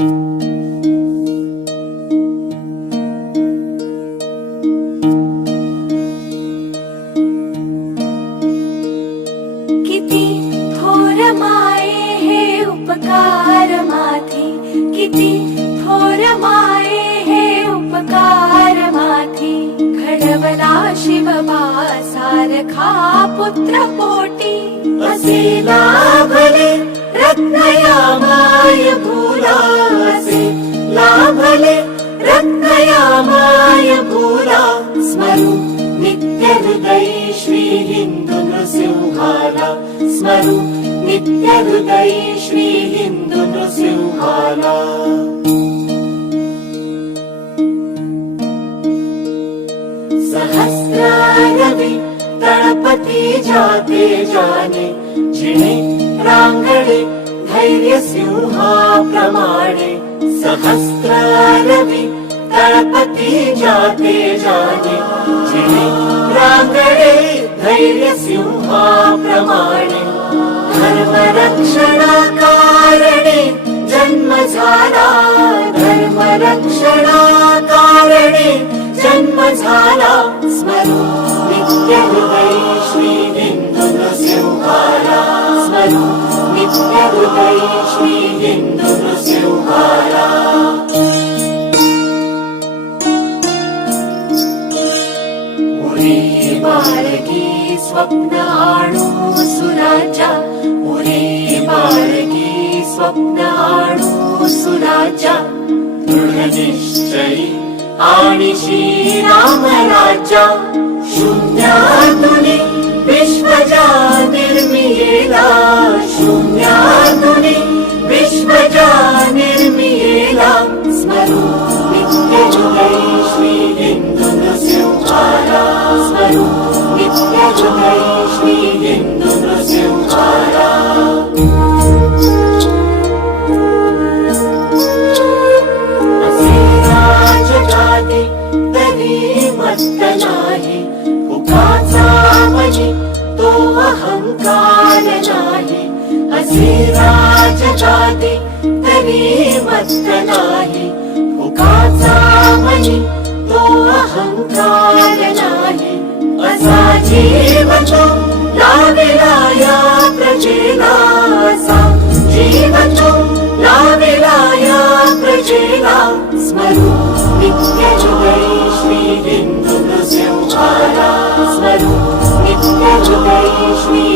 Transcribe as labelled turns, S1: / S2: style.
S1: थोर माये उपकार माथी किती थोर माये उपकार माथी. घडवला शिव सारखा पुत्र पोटी. असे लाभले रत्नया स्मरू नित्य हृदय श्री हिंदू नृसिंहाला सहस्रारवि तळपती जाते जाने जिणे रांगणे धैर्य सिंहाप्रमाणे सहस्रारवि तळपती जाते जाने जिणे रांगणे धैर्य झाला स्मरू नित्य हृदय श्री हिंदू नृसिंहाला स्मरू नित्य हृदय श्री हिंदू नृसिंहाला उरे बाळगी स्वप्न आणू सुराच्या उरे बाळगी स्वप्न आणू सुराच्या दृढ निश्चयी आणि श्रीराम राजा शून्यातुनी जाने असे राजजाते तदेव प्रकाले उका मजे कोहं दान जाने असा जचो राविलाया प्रजेवा सा वचो राविलाया प्रजेवा स्वरुदित्य Change me.